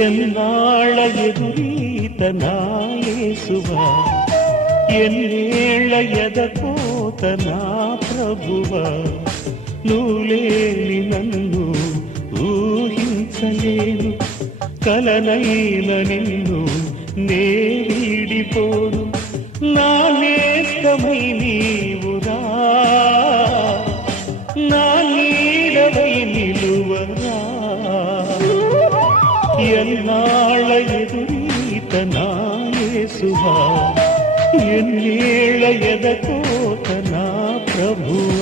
ఎన్నాళ్ళ ఎదురీత నా యేసువా, ఎన్నేళ్ళ ఎదకోత నా ప్రభువా, నువ్వు లేని నన్ను ఊహించలేను, కలనైన నిన్ను నే వీడిపోను, నా నేస్తమై నీవురా, నా నీడవై నిలువరా. ఎన్నాళ్ళ ఎదురీత నా యేసువా, ఎన్నేళ్ళ ఎదకోత నా ప్రభువా.